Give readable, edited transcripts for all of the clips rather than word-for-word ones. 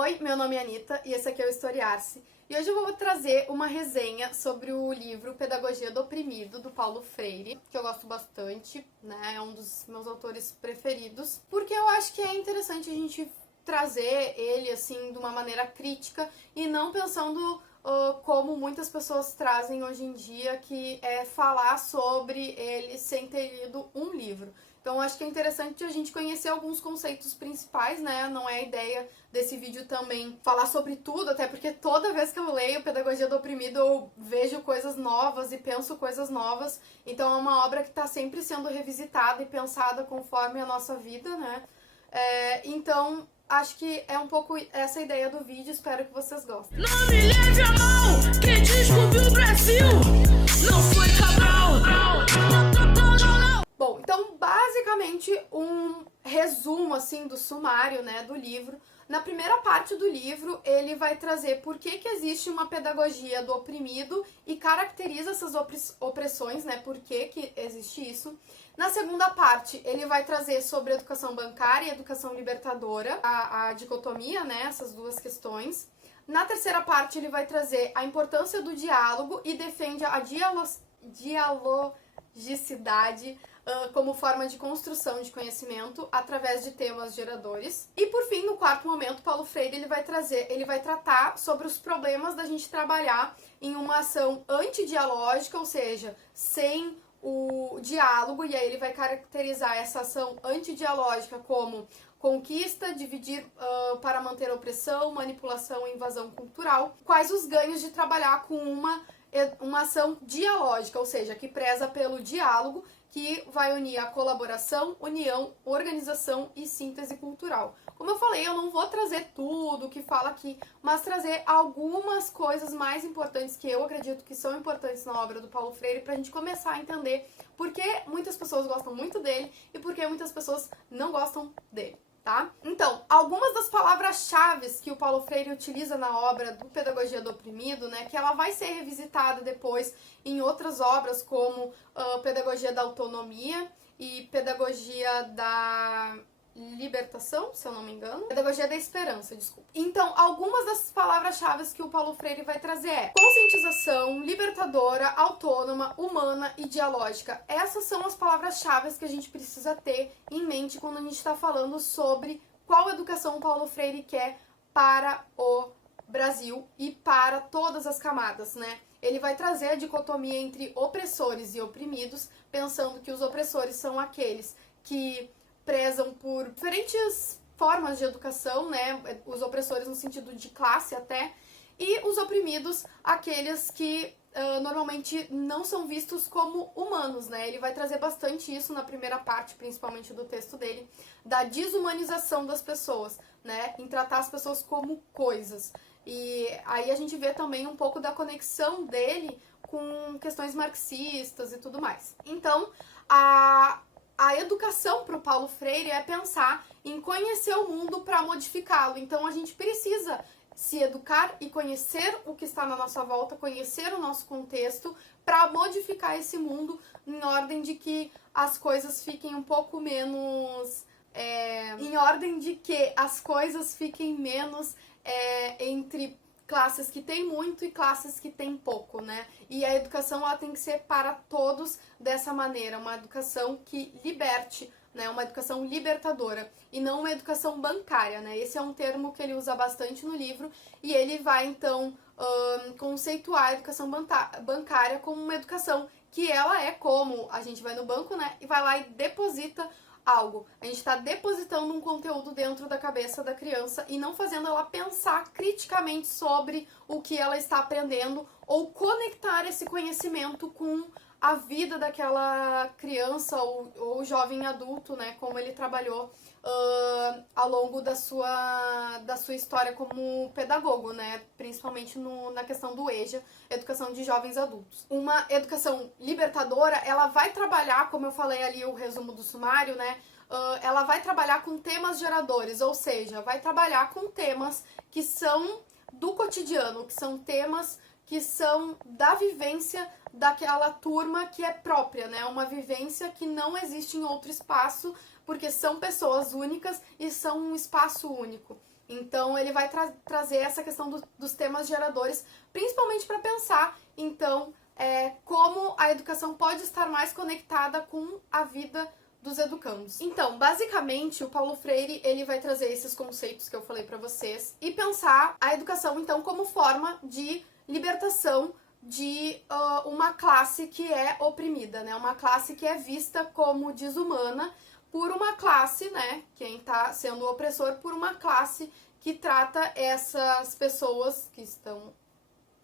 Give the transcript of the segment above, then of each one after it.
Oi, meu nome é Anitta e esse aqui é o Historiar-se. E hoje eu vou trazer uma resenha sobre o livro Pedagogia do Oprimido, do Paulo Freire, que eu gosto bastante, né? É um dos meus autores preferidos, porque eu acho que é interessante a gente trazer ele, assim, de uma maneira crítica e não pensando como muitas pessoas trazem hoje em dia, que é falar sobre ele sem ter lido um livro. Então, acho que é interessante a gente conhecer alguns conceitos principais, né? Não é a ideia desse vídeo também falar sobre tudo, até porque toda vez que eu leio Pedagogia do Oprimido, eu vejo coisas novas e penso coisas novas. Então, é uma obra que está sempre sendo revisitada e pensada conforme a nossa vida, né? Então, acho que é um pouco essa a ideia do vídeo, espero que vocês gostem. Não me leve a mal, quem descobriu o Brasil não foi Cabral. Bom, então basicamente um resumo assim do sumário, né, do livro. Na primeira parte do livro, ele vai trazer por que existe uma pedagogia do oprimido e caracteriza essas opressões, né, por que existe isso. Na segunda parte, ele vai trazer sobre educação bancária e educação libertadora, a dicotomia, né, essas duas questões. Na terceira parte, ele vai trazer a importância do diálogo e defende a dialogicidade como forma de construção de conhecimento através de temas geradores. E por fim, no quarto momento, Paulo Freire ele vai tratar sobre os problemas da gente trabalhar em uma ação antidialógica, ou seja, sem o diálogo, e aí ele vai caracterizar essa ação antidialógica como conquista, dividir para manter a opressão, manipulação e invasão cultural. Quais os ganhos de trabalhar com uma ação dialógica, ou seja, que preza pelo diálogo, que vai unir a colaboração, união, organização e síntese cultural. Como eu falei, eu não vou trazer tudo o que fala aqui, mas trazer algumas coisas mais importantes que eu acredito que são importantes na obra do Paulo Freire para a gente começar a entender por que muitas pessoas gostam muito dele e por que muitas pessoas não gostam dele. Tá? Então, algumas das palavras-chave que o Paulo Freire utiliza na obra do Pedagogia do Oprimido, né, que ela vai ser revisitada depois em outras obras, como Pedagogia da Autonomia e Pedagogia da Libertação, se eu não me engano. Pedagogia da Esperança, desculpa. Então, algumas das palavras-chave que o Paulo Freire vai trazer é conscientização, libertadora, autônoma, humana e dialógica. Essas são as palavras-chave que a gente precisa ter em mente quando a gente está falando sobre qual educação o Paulo Freire quer para o Brasil e para todas as camadas, né? Ele vai trazer a dicotomia entre opressores e oprimidos, pensando que os opressores são aqueles que prezam por diferentes formas de educação, né? Os opressores no sentido de classe até, e os oprimidos, aqueles que normalmente não são vistos como humanos, né? Ele vai trazer bastante isso na primeira parte, principalmente do texto dele, da desumanização das pessoas, né? Em tratar as pessoas como coisas. E aí a gente vê também um pouco da conexão dele com questões marxistas e tudo mais. Então, a educação para o Paulo Freire é pensar em conhecer o mundo para modificá-lo. Então a gente precisa se educar e conhecer o que está na nossa volta, conhecer o nosso contexto para modificar esse mundo em ordem de que as coisas fiquem um pouco menos... em ordem de que as coisas fiquem menos entre classes que têm muito e classes que têm pouco, né? E a educação ela tem que ser para todos dessa maneira, uma educação que liberte, né? Uma educação libertadora e não uma educação bancária, né? Esse é um termo que ele usa bastante no livro e ele vai então conceituar a educação bancária como uma educação que ela é como a gente vai no banco, né? E vai lá e deposita algo. A gente está depositando um conteúdo dentro da cabeça da criança e não fazendo ela pensar criticamente sobre o que ela está aprendendo ou conectar esse conhecimento com a vida daquela criança ou jovem adulto, né, como ele trabalhou ao longo da sua história como pedagogo, né, principalmente na questão do EJA, educação de jovens adultos. Uma educação libertadora, ela vai trabalhar, como eu falei ali o resumo do sumário, né, ela vai trabalhar com temas geradores, ou seja, vai trabalhar com temas que são do cotidiano, que são temas que são da vivência daquela turma que é própria, né? Uma vivência que não existe em outro espaço, porque são pessoas únicas e são um espaço único. Então ele vai trazer essa questão dos temas geradores, principalmente para pensar, então, como a educação pode estar mais conectada com a vida dos educandos. Então, basicamente, o Paulo Freire, ele vai trazer esses conceitos que eu falei para vocês e pensar a educação, então, como forma de libertação de uma classe que é oprimida, né? Uma classe que é vista como desumana por uma classe, né? Quem tá sendo o opressor, por uma classe que trata essas pessoas que estão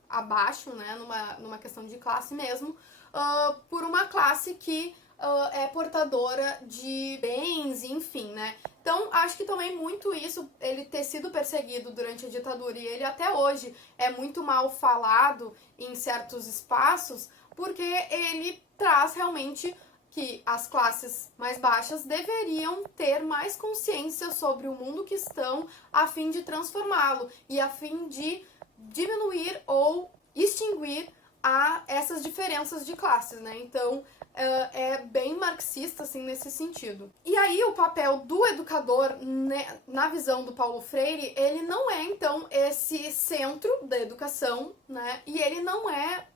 abaixo, né? Numa questão de classe mesmo, por uma classe que é portadora de bens, enfim, né? Então, acho que também muito isso, ele ter sido perseguido durante a ditadura e ele até hoje é muito mal falado em certos espaços, porque ele traz realmente que as classes mais baixas deveriam ter mais consciência sobre o mundo que estão a fim de transformá-lo e a fim de diminuir ou extinguir essas diferenças de classes, né? Então, é bem marxista, assim, nesse sentido. E aí, o papel do educador, né, na visão do Paulo Freire, ele não é, então, esse centro da educação, né? E ele não é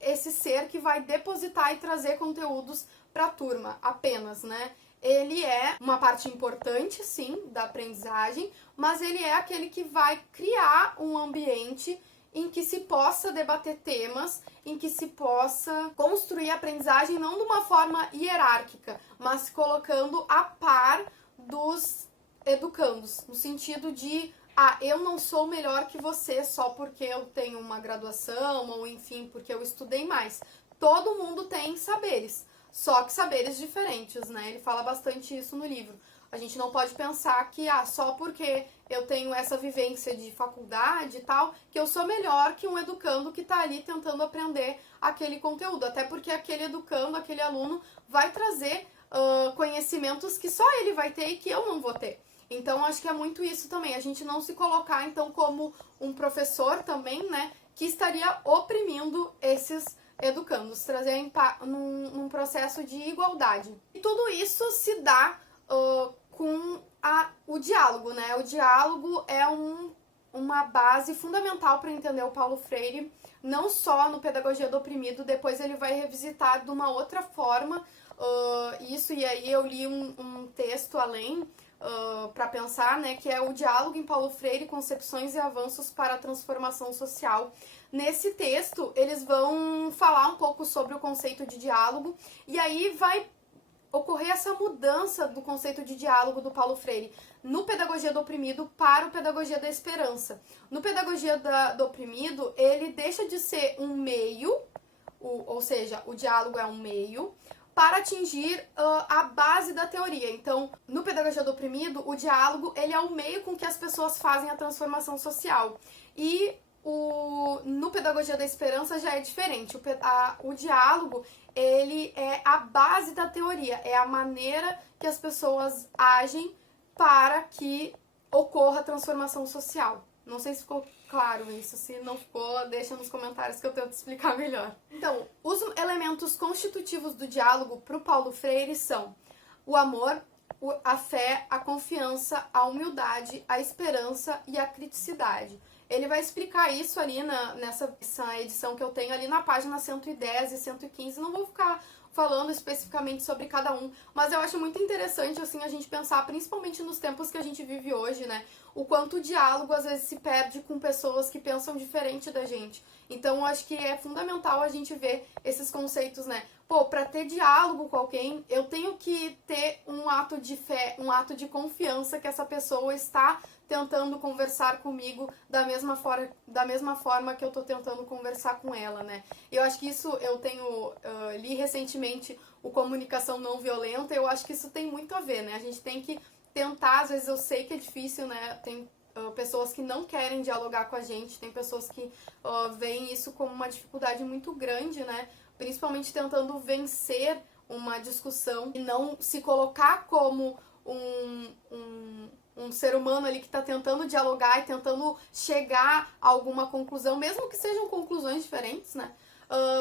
esse ser que vai depositar e trazer conteúdos para a turma apenas, né? Ele é uma parte importante, sim, da aprendizagem, mas ele é aquele que vai criar um ambiente em que se possa debater temas, em que se possa construir a aprendizagem não de uma forma hierárquica, mas colocando a par dos educandos, no sentido de, eu não sou melhor que você só porque eu tenho uma graduação, ou enfim, porque eu estudei mais. Todo mundo tem saberes, só que saberes diferentes, né? Ele fala bastante isso no livro. A gente não pode pensar que, só porque eu tenho essa vivência de faculdade e tal, que eu sou melhor que um educando que está ali tentando aprender aquele conteúdo. Até porque aquele educando, aquele aluno, vai trazer conhecimentos que só ele vai ter e que eu não vou ter. Então, acho que é muito isso também. A gente não se colocar, então, como um professor também, né, que estaria oprimindo esses educandos, trazer num processo de igualdade. E tudo isso se dá com o diálogo, né? O diálogo é uma base fundamental para entender o Paulo Freire, não só no Pedagogia do Oprimido, depois ele vai revisitar de uma outra forma isso, e aí eu li um texto além para pensar, né, que é o diálogo em Paulo Freire, concepções e avanços para a transformação social. Nesse texto, eles vão falar um pouco sobre o conceito de diálogo, e aí vai ocorrer essa mudança do conceito de diálogo do Paulo Freire no Pedagogia do Oprimido para o Pedagogia da Esperança. No Pedagogia do Oprimido, ele deixa de ser um meio, ou seja, o diálogo é um meio, para atingir a base da teoria. Então, no Pedagogia do Oprimido, o diálogo ele é o meio com que as pessoas fazem a transformação social. E no Pedagogia da Esperança já é diferente. O diálogo, ele é a base da teoria, é a maneira que as pessoas agem para que ocorra a transformação social. Não sei se ficou claro isso, se não ficou, deixa nos comentários que eu tento explicar melhor. Então, os elementos constitutivos do diálogo para o Paulo Freire são o amor, a fé, a confiança, a humildade, a esperança e a criticidade. Ele vai explicar isso ali nessa edição que eu tenho ali na página 110 e 115. Não vou ficar falando especificamente sobre cada um, mas eu acho muito interessante, assim, a gente pensar, principalmente nos tempos que a gente vive hoje, né? O quanto o diálogo, às vezes, se perde com pessoas que pensam diferente da gente. Então, eu acho que é fundamental a gente ver esses conceitos, né? Pra ter diálogo com alguém, eu tenho que ter um ato de fé, um ato de confiança que essa pessoa está tentando conversar comigo da mesma forma que eu tô tentando conversar com ela, né? Eu acho que isso, li recentemente o Comunicação Não Violenta, eu acho que isso tem muito a ver, né? A gente tem que tentar, às vezes eu sei que é difícil, né? Tem pessoas que não querem dialogar com a gente, tem pessoas que veem isso como uma dificuldade muito grande, né? Principalmente tentando vencer uma discussão e não se colocar como um ser humano ali que está tentando dialogar e tentando chegar a alguma conclusão, mesmo que sejam conclusões diferentes, né?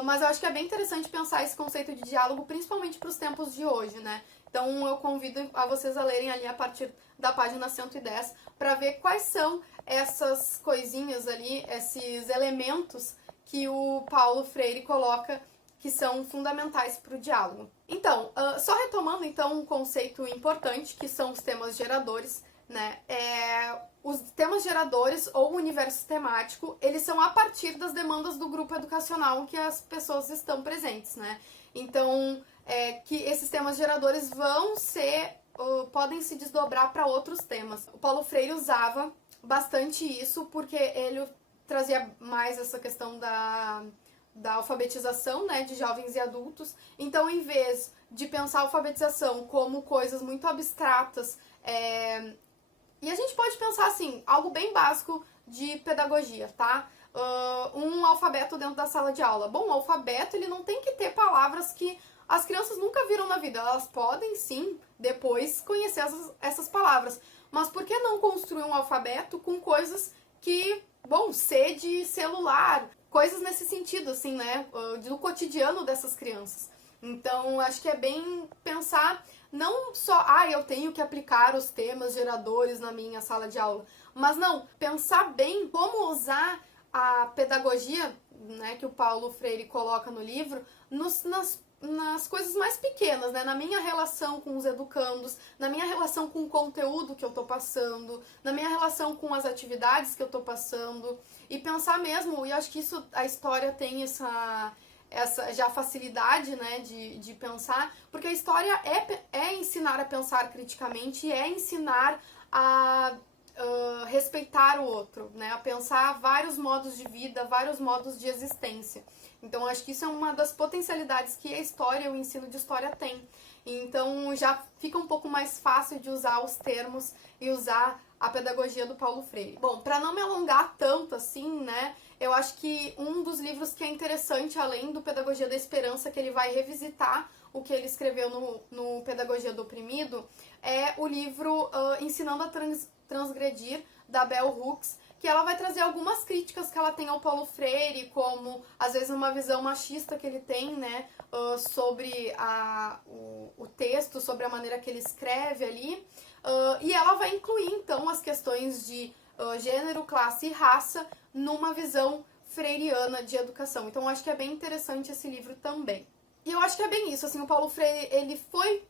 Mas eu acho que é bem interessante pensar esse conceito de diálogo, principalmente para os tempos de hoje, né? Então eu convido a vocês a lerem ali a partir da página 110 para ver quais são essas coisinhas ali, esses elementos que o Paulo Freire coloca que são fundamentais para o diálogo. Então, só retomando então um conceito importante, que são os temas geradores, né? Os temas geradores ou o universo temático, eles são a partir das demandas do grupo educacional em que as pessoas estão presentes, né? Então, que esses temas geradores podem se desdobrar para outros temas. O Paulo Freire usava bastante isso porque ele trazia mais essa questão da alfabetização, né, de jovens e adultos. Então, em vez de pensar a alfabetização como coisas muito abstratas, e a gente pode pensar assim, algo bem básico de pedagogia, tá? Um alfabeto dentro da sala de aula. Bom, o alfabeto, ele não tem que ter palavras que as crianças nunca viram na vida. Elas podem, sim, depois conhecer essas palavras. Mas por que não construir um alfabeto com coisas que, bom, C de celular, coisas nesse sentido, assim, né, do cotidiano dessas crianças. Então, acho que é bem pensar, não só, eu tenho que aplicar os temas geradores na minha sala de aula, mas não, pensar bem como usar a pedagogia, né, que o Paulo Freire coloca no livro, nas coisas mais pequenas, né? Na minha relação com os educandos, na minha relação com o conteúdo que eu tô passando, na minha relação com as atividades que eu tô passando, e pensar mesmo, e eu acho que isso, a história tem essa já facilidade, né, de pensar, porque a história é ensinar a pensar criticamente, é ensinar a respeitar o outro, né, a pensar vários modos de vida, vários modos de existência. Então, acho que isso é uma das potencialidades que a história, o ensino de história tem. Então, já fica um pouco mais fácil de usar os termos e usar a pedagogia do Paulo Freire. Bom, para não me alongar tanto assim, né, eu acho que um dos livros que é interessante, além do Pedagogia da Esperança, que ele vai revisitar o que ele escreveu no Pedagogia do Oprimido, é o livro Ensinando a Transgredir, da Bell Hooks, que ela vai trazer algumas críticas que ela tem ao Paulo Freire, como, às vezes, uma visão machista que ele tem, né, sobre o texto, sobre a maneira que ele escreve ali, e ela vai incluir, então, as questões de gênero, classe e raça numa visão freiriana de educação. Então, eu acho que é bem interessante esse livro também. E eu acho que é bem isso, assim, o Paulo Freire, ele foi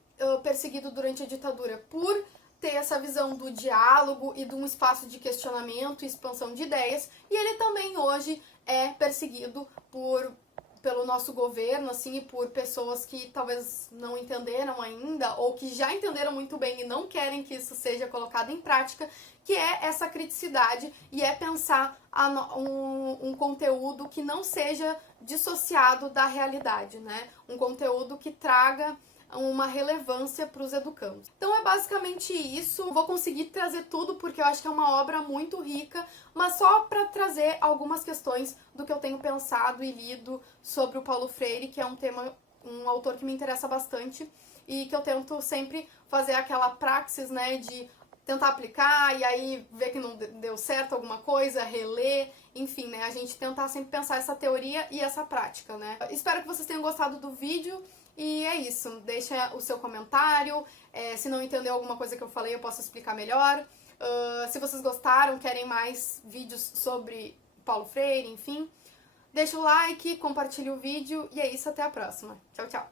perseguido durante a ditadura por ter essa visão do diálogo e de um espaço de questionamento e expansão de ideias, e ele também hoje é perseguido pelo nosso governo, assim, e por pessoas que talvez não entenderam ainda, ou que já entenderam muito bem e não querem que isso seja colocado em prática, que é essa criticidade e é pensar um conteúdo que não seja dissociado da realidade, né? Um conteúdo que traga uma relevância para os educandos. Então é basicamente isso. Vou conseguir trazer tudo porque eu acho que é uma obra muito rica, mas só para trazer algumas questões do que eu tenho pensado e lido sobre o Paulo Freire, que é um autor que me interessa bastante e que eu tento sempre fazer aquela praxis, né, de tentar aplicar e aí ver que não deu certo alguma coisa, reler, enfim, né, a gente tentar sempre pensar essa teoria e essa prática, né. Espero que vocês tenham gostado do vídeo. E é isso, deixa o seu comentário, se não entendeu alguma coisa que eu falei eu posso explicar melhor. Se vocês gostaram, querem mais vídeos sobre Paulo Freire, enfim, deixa o like, compartilha o vídeo e é isso, até a próxima. Tchau, tchau!